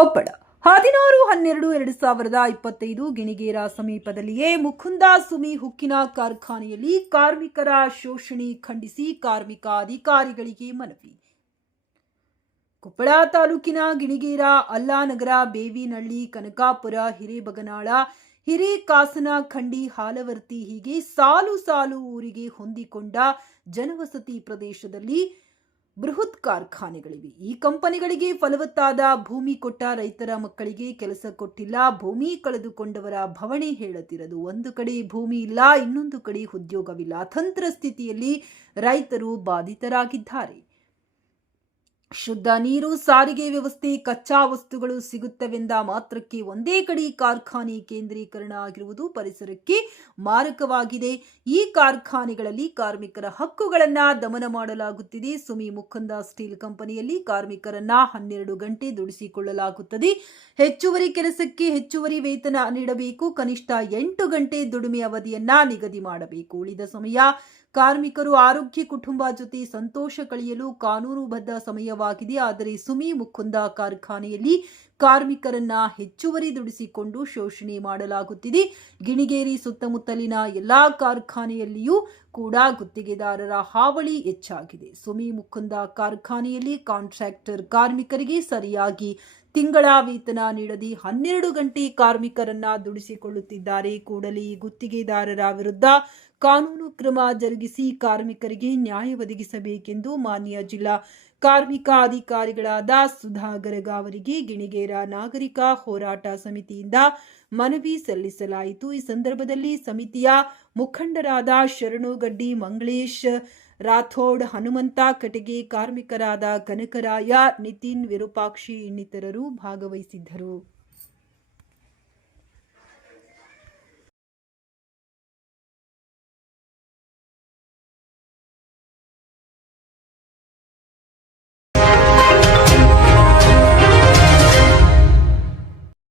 ಕೊಪ್ಪಳ ಹದಿನಾರು, ಹನ್ನೆರಡು, ಎರಡು ಸಾವಿರದ ಇಪ್ಪತ್ತೈದು ಗಿಣಿಗೇರ ಸಮೀಪದಲ್ಲಿಯೇ ಮುಕುಂದ ಸುಮಿ ಹುಕ್ಕಿನ ಕಾರ್ಖಾನೆಯಲ್ಲಿ ಕಾರ್ಮಿಕರ ಶೋಷಣೆ ಖಂಡಿಸಿ ಕಾರ್ಮಿಕ ಅಧಿಕಾರಿಗಳಿಗೆ ಮನವಿ. ಕೊಪ್ಪಳ ತಾಲೂಕಿನ ಗಿಣಿಗೇರ ಅಲ್ಲಾನಗರ ಬೇವಿನಹಳ್ಳಿ, ಕನಕಾಪುರ, ಹಿರೇಬಗನಾಳ, ಹಿರೇಕಾಸನಖಂಡಿ, ಹಾಲವರ್ತಿ ಹೀಗೆ ಸಾಲು ಸಾಲು ಊರಿಗೆ ಹೊಂದಿಕೊಂಡ ಜನವಸತಿ ಪ್ರದೇಶದಲ್ಲಿ ಬೃಹತ್ ಕಾರ್ಖಾನೆಗಳಿವೆ. ಈ ಕಂಪನಿಗಳಿಗೆ ಫಲವತ್ತಾದ ಭೂಮಿ ಕೊಟ್ಟ ರೈತರ ಮಕ್ಕಳಿಗೆ ಕೆಲಸ ಕೊಟ್ಟಿಲ್ಲ. ಭೂಮಿ ಕಳೆದುಕೊಂಡವರ ಭವಣೆ ಹೇಳತಿರದು ಒಂದು ಕಡೆ ಭೂಮಿ ಇಲ್ಲ, ಇನ್ನೊಂದು ಕಡೆ ಉದ್ಯೋಗವಿಲ್ಲ. ಅತಂತ್ರ ಸ್ಥಿತಿಯಲ್ಲಿ ರೈತರು ಬಾಧಿತರಾಗಿದ್ದಾರೆ. ಶುದ್ಧ ನೀರು, ಸಾರಿಗೆ ವ್ಯವಸ್ಥೆ, ಕಚ್ಚಾ ವಸ್ತುಗಳು ಸಿಗುತ್ತವೆಂದ ಮಾತ್ರಕ್ಕೆ ಒಂದೇ ಕಡೆ ಕಾರ್ಖಾನೆ ಕೇಂದ್ರೀಕರಣ ಆಗಿರುವುದು ಪರಿಸರಕ್ಕೆ ಮಾರಕವಾಗಿದೆ. ಈ ಕಾರ್ಖಾನೆಗಳಲ್ಲಿ ಕಾರ್ಮಿಕರ ಹಕ್ಕುಗಳನ್ನ ದಮನ ಮಾಡಲಾಗುತ್ತಿದೆ. ಸುಮಿ ಮುಖಂದ ಸ್ಟೀಲ್ ಕಂಪನಿಯಲ್ಲಿ ಕಾರ್ಮಿಕರನ್ನ ಹನ್ನೆರಡು ಗಂಟೆ ದುಡಿಸಿಕೊಳ್ಳಲಾಗುತ್ತದೆ. ಹೆಚ್ಚುವರಿ ಕೆಲಸಕ್ಕೆ ಹೆಚ್ಚುವರಿ ವೇತನ ನೀಡಬೇಕು. ಕನಿಷ್ಠ ಎಂಟು ಗಂಟೆ ದುಡಿಮೆ ಅವಧಿಯನ್ನ ನಿಗದಿ ಮಾಡಬೇಕು. ಉಳಿದ ಸಮಯ ಕಾರ್ಮಿಕರು ಆರೋಗ್ಯ ಕುಟುಂಬ ಜೊತೆ ಸಂತೋಷ ಕಳೆಯಲು ಕಾನೂನುಬದ್ಧ ಸಮಯವಾಗಿದೆ ಆದರೆ ಸುಮಿ ಮುಕುಂದ ಕಾರ್ಖಾನೆಯಲ್ಲಿ ಕಾರ್ಮಿಕರನ್ನ ಹೆಚ್ಚುವರಿ ದುಡಿಸಿಕೊಂಡು ಶೋಷಣೆ ಮಾಡಲಾಗುತ್ತಿದೆ. ಗಿಣಿಗೇರಿ ಸುತ್ತಮುತ್ತಲಿನ ಎಲ್ಲಾ ಕಾರ್ಖಾನೆಯಲ್ಲಿಯೂ ಕೂಡ ಗುತ್ತಿಗೆದಾರರ ಹಾವಳಿ ಹೆಚ್ಚಾಗಿದೆ. ಸುಮಿ ಮುಕುಂದ ಕಾರ್ಖಾನೆಯಲ್ಲಿ ಕಾಂಟ್ರಾಕ್ಟರ್ ಕಾರ್ಮಿಕರಿಗೆ ಸರಿಯಾಗಿ ತಿಂಗಳ ವೇತನ ನೀಡದಿ ಹನ್ನೆರಡು ಗಂಟೆ ಕಾರ್ಮಿಕರನ್ನ ದುಡಿಸಿಕೊಳ್ಳುತ್ತಿದ್ದಾರೆ. ಕೂಡಲೇ ಗುತ್ತಿಗೆದಾರರ ವಿರುದ್ಧ ಕಾನೂನು ಕ್ರಮ ಜರುಗಿಸಿ ಕಾರ್ಮಿಕರಿಗೆ ನ್ಯಾಯ ಒದಗಿಸಬೇಕೆಂದು ಮಾನ್ಯ ಜಿಲ್ಲಾ ಕಾರ್ಮಿಕ ಅಧಿಕಾರಿಗಳಾದ ಸುಧಾಕರ್ ಅವರಿಗೆ ಗಿಣಿಗೇರ ನಾಗರಿಕ ಹೋರಾಟ ಸಮಿತಿಯಿಂದ ಮನವಿ ಸಲ್ಲಿಸಲಾಯಿತು. ಈ ಸಂದರ್ಭದಲ್ಲಿ ಸಮಿತಿಯ ಮುಖಂಡರಾದ ಶರಣುಗಡ್ಡಿ ಮಂಗಳೇಶ್ ರಾಥೋಡ್ ಹನುಮಂತ ಕಟಗಿ ಕಾರ್ಮಿಕರಾದ ಕನಕರಾಯ ನಿತಿನ್ ವಿರೂಪಾಕ್ಷಿ ಇನ್ನಿತರರು ಭಾಗವಹಿಸಿದ್ದರು.